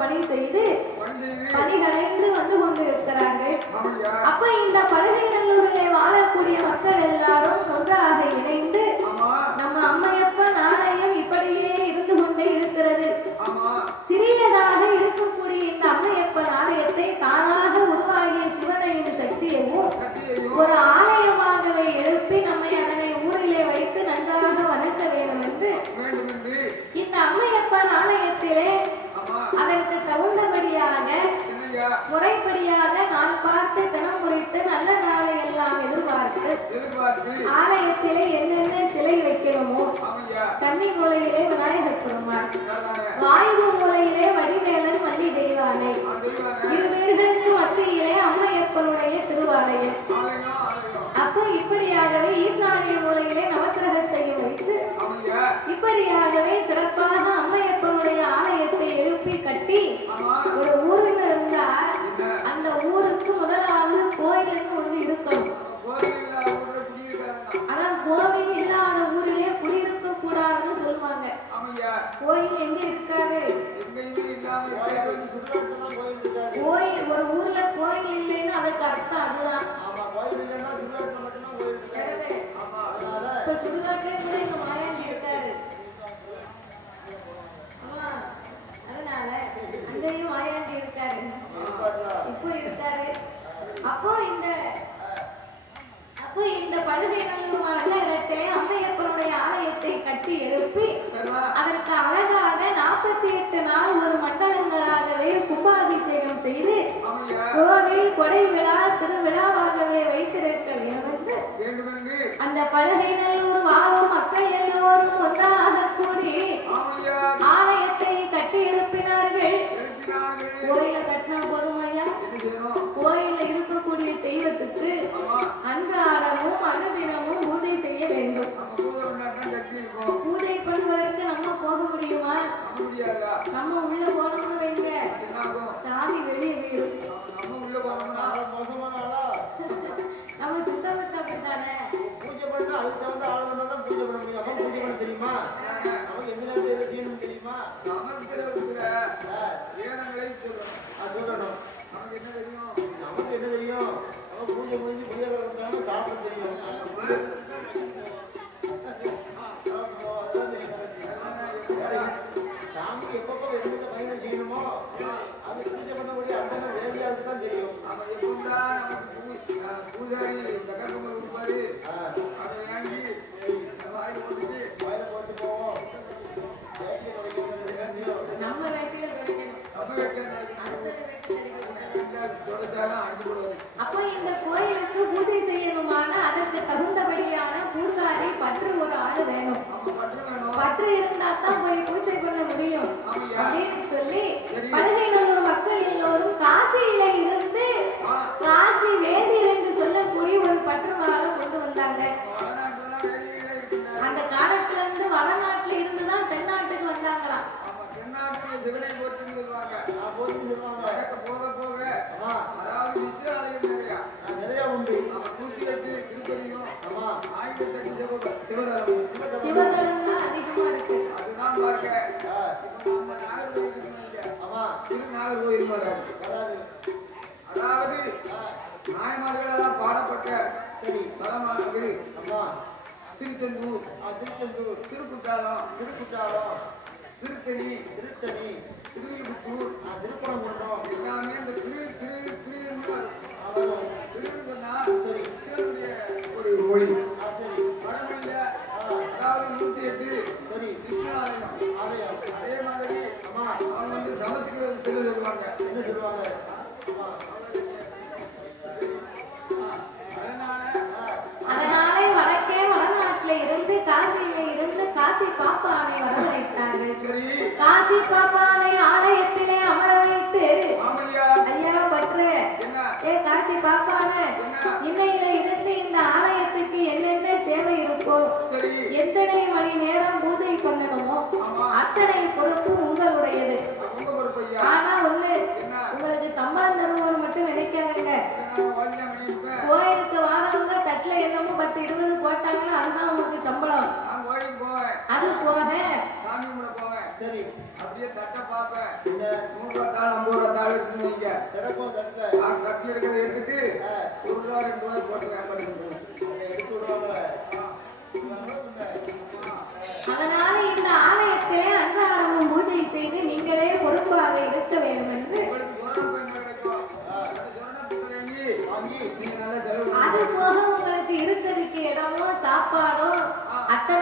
பணி செய்து பணி கலைந்து வந்து கொண்டிருக்கிறார்கள். அப்ப இந்த பலகைகள் ஆலயத்திலே என்னென்ன சிலை வைக்கணுமோ தண்ணி மூலையிலே விநாயகர் பெருமாள் வாயு மூலையிலே வடிவேலன் மல்லி தெய்வானை. இருவேர்களுக்கு மத்தியிலே அம்மையப்பனுடைய திருவாலயம். அப்போ இப்படியாகவே ஈசானிய மூலையிலே நவக்கிரகத்தையும் வைத்து இப்படியாகவே சிறப்பாக அம்மையப்பனுடைய ஆலயத்தை எழுப்பி கட்டி ஒரு அதற்கு அழகாக நாற்பத்தி எட்டு நாள் ஒரு மண்டலங்களாகவே கும்பாபிஷேகம் செய்து கோவில் கொடை விழா திருவிழாவாகவே வைத்திருக்க அந்த படகை பற்று இருந்தா தான் போய் பூஜை பண்ண முடியும். அப்படின்னு சொல்லி பதினை நூறு மக்கள் எல்லோரும் காசியில இருந்து காசி வேண்டி என்று சொல்லக்கூடிய ஒரு பற்று மாலை கொண்டு வந்தாங்க. அந்த காலத்துல இருந்து வடநாட்டுல இருந்து தான் தென்னாட்டுக்கு வந்தாங்களாம். சிவதரம் நாள் நோய் வராது வராது அதாவது நாயமார்களால் பாடப்பட்ட சரி சரமானங்கள் அம்மா திருச்செந்தூர். திருச்செந்தூர். திருக்குற்றாலம். திருக்குற்றாலம். திருத்தணி. திருத்தணி. திருவிழுத்தூர் திருப்பரங்குன்றம். எல்லாமே அந்த திரு திரு திரு சொல்லுவாங்க என்ன சொல்லுவாங்க வடக்கே வடநாட்டுல இருந்து காசியில இருந்து காசி பாப்பாவை வரவழைத்தார்கள். காசி பாப்பா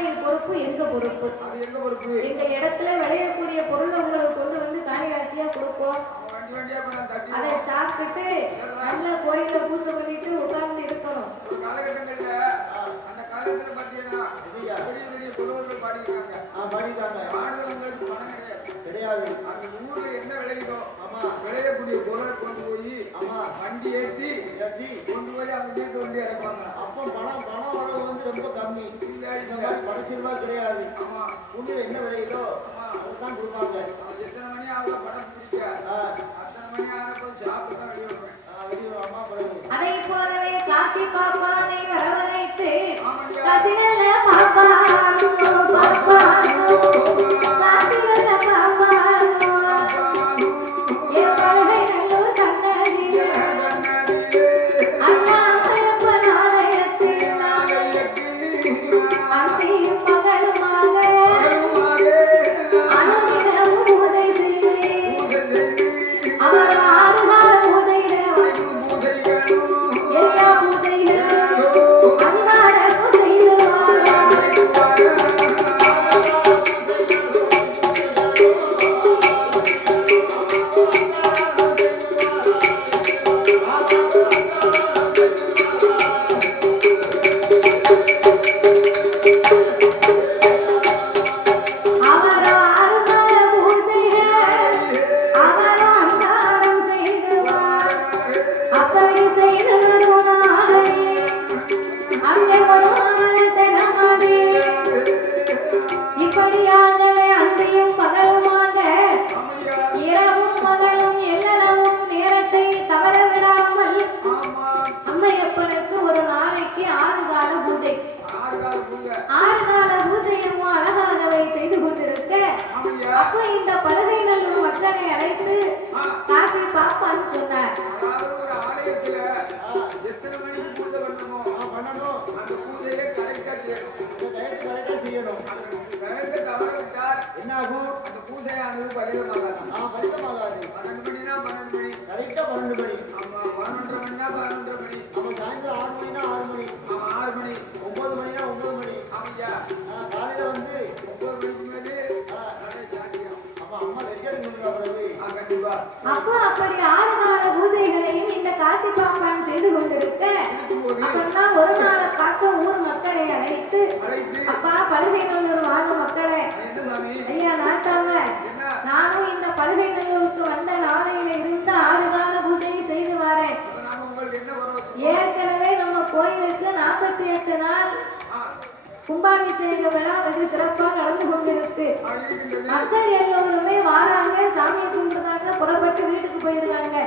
அத்தனை பொறுப்பு எங்க பொறுப்பு? அது எங்க பொறுப்பு? எங்க இடத்துல விளையக்கூடிய பொருளை உங்களுக்கு கொண்டு வந்து காணியாட்சியா கொடுப்போம். அதை சாப்பிட்டுட்டு நல்ல கோயில பூசை பண்ணிட்டு உட்கார்ந்து இருக்கணும். கிடையாது. கிடையாது. அந்த ஊர்ல என்ன விளையுதோ ஆமா. விளையக்கூடிய பொருளை கொண்டு போய் ஆமா. வண்டி ஏற்றி கொண்டு போய் அவங்க வீட்டு வண்டி இறக்குவாங்க. அப்போ பணம் ரொம்ப கம்மி. இந்த. மாதிரி படைச்சிருவா கிடையாது. புண்ணியம் என்ன விளையுதோ அதுதான் கொடுப்பாங்க. அவன் எத்தனை மணி ஆகுதோ படம் பிடிக்க ஆ, அத்தனை மணி ஆன போது சாப்பிட்டு தான் வெளியே வருவேன். ஆ, வெளியூர் அம்மா பிறகு அதை போலவே காசி பாப்பானை வரவழைத்து ஆமாய்யா. காசி நல்ல பாப்பானோ பாப்பானோ காசி நல்ல பாப்பானோ அப்பா பழுகை நல்லூர் வாங்க மக்களே. ஐயா நாட்டாம. நானும் இந்த பழுகை நல்லூருக்கு வந்த நாளையில இருந்து ஆறு கால பூஜையை செய்து வரேன். ஏற்கனவே நம்ம கோயிலுக்கு நாற்பத்தி எட்டு நாள் கும்பாபிஷேக விழா வெகு சிறப்பாக நடந்து கொண்டிருக்கு. மக்கள் எல்லோருமே வாராங்க சாமியை கும்பிடுறாங்க புறப்பட்டு வீட்டுக்கு போயிருக்காங்க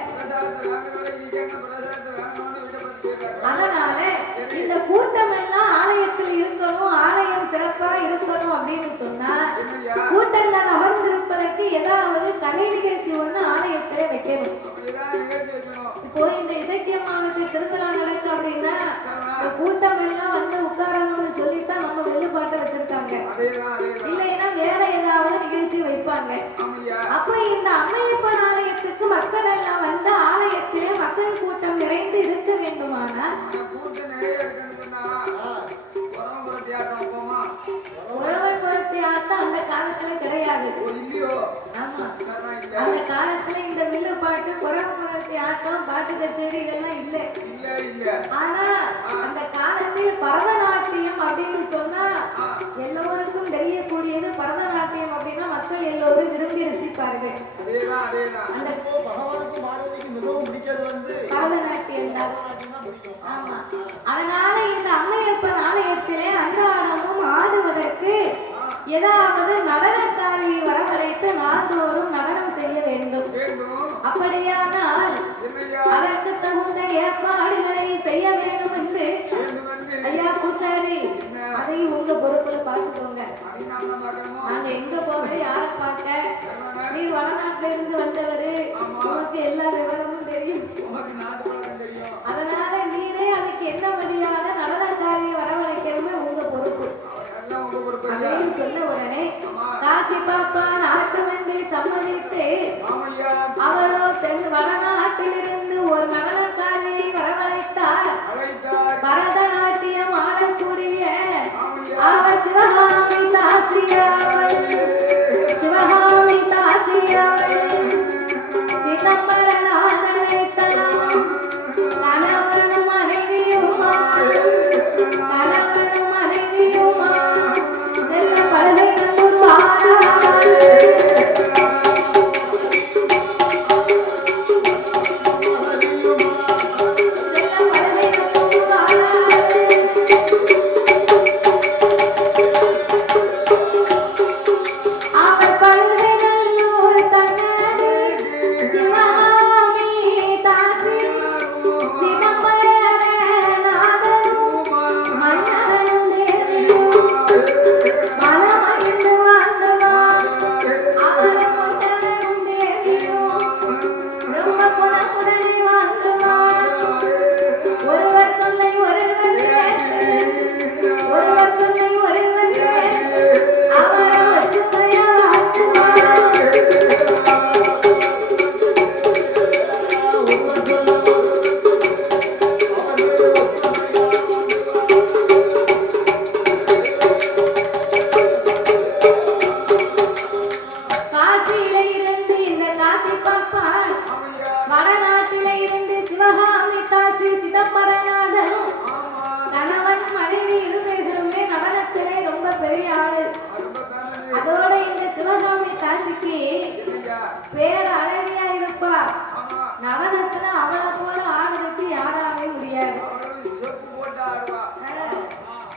ஆலயம் சிறப்பா இருக்கணும் அப்படின்னு சொன்னா கூட்டங்கள் அமர்ந்திருப்பதற்கு ஏதாவது கலை நிகழ்ச்சி ஒண்ணு ஆலயத்திலே வைக்கணும். இப்போ இந்த இசைக்கியமானது திருவிழா நடக்கு அப்படின்னா கூட்டம் எல்லாம் வந்து உட்காரணும்னு சொல்லித்தான் நம்ம வெள்ளுப்பாட்டை வச்சிருக்காங்க. இல்லைன்னா வேற ஏதாவது நிகழ்ச்சி வைப்பாங்க. அப்ப இந்த அம்மையப்பன் ஆலயத்துக்கு மக்கள் எல்லாம் வந்து ஆலயத்திலே மக்கள் கூட்டம் நிறைந்து இருக்க வேண்டுமானா உறவை ஆட்டம் அந்த காலத்துல கிடையாது. ஆமா. அந்த காலத்துல இந்த வில்லு பாட்டு குறவு குறைத்தி ஆட்டம் பாட்டு கச்சேரி இதெல்லாம் இல்ல. இல்ல இல்ல. ஆனா அந்த காலத்தில் பரதநாட்டியம் அப்படின்னு சொன்னா எல்லோருக்கும் தெரியக்கூடியது பரதநாட்டியம் அப்படின்னா மக்கள் எல்லோரும் விரும்பி ரசிப்பார்கள். அந்த பரதநாட்டியம் தான் ஆமா. ஏதாவது நடனக்காரி வரவழைத்து நாள்தோறும் நடனம் செய்ய வேண்டும். அப்படியானால் அதற்கு தகுந்த ஏற்பாடுகளை செய்ய வேண்டும் என்று ஐயா பூசாரி அதையும் உங்க பொறுப்புல பார்த்துக்கோங்க. நாங்க எங்க போக யார பார்க்க? நீ வடநாட்டுல இருந்து வந்தவரு. உனக்கு எல்லா விவரமும் ta உலகத்துல அவளை போல ஆகிறதுக்கு யாராவே முடியாது.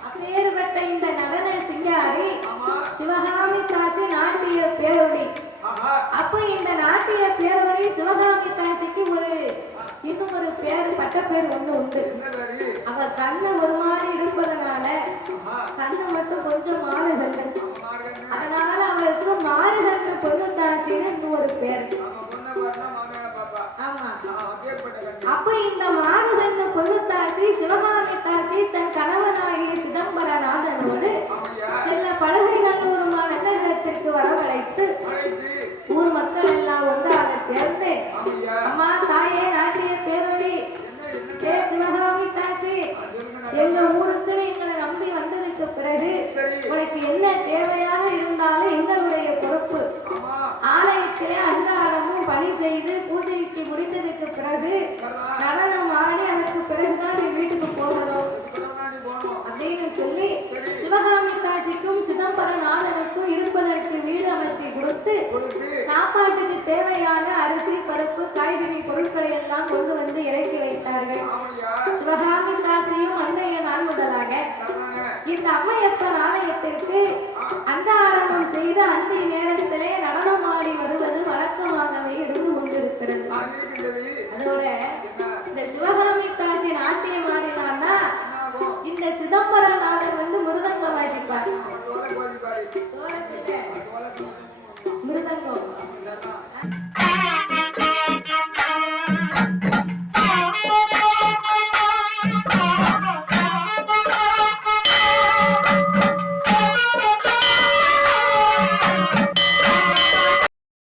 அப்பேற்பட்ட இந்த நடன சிங்காரி சிவகாமி தாசி நாட்டிய பேரொழி அப்ப இந்த நாட்டிய பேரொழி சிவகாமி தாசிக்கு ஒரு இன்னும் ஒரு பேரு பட்ட பேர் ஒண்ணு உண்டு. அவ கண்ணு ஒரு மாதிரி இருப்பதனால கண்ணு மட்டும் கொஞ்சம் மாறுதல் அதனால அவளுக்கு மாறுதல் செய்து பூஜை முடித்ததுக்கு பிறகு நடனம் ஆடி அதற்கு பிறகுதான் நீ வீட்டுக்கு போகிறோம். அப்படின்னு சொல்லி சிவகாமி காசிக்கும் சிதம்பர நாதனுக்கும் இருப்பதற்கு வீடு அமைத்து கொடுத்து சாப்பாட்டுக்கு தேவையான அரிசி பருப்பு காய்கறி பொருட்களை எல்லாம் கொண்டு வந்து இறக்கி வைத்தார்கள். சிவகாமி காசியும் அன்னைய நாள் முதலாக. இந்த அம்மையப்பன் ஆலயத்திற்கு அந்த அண்டாரம்பம் செய்து அன்றைய நேரத்திலே நடனம் ஆடி வருவது 안녕 하.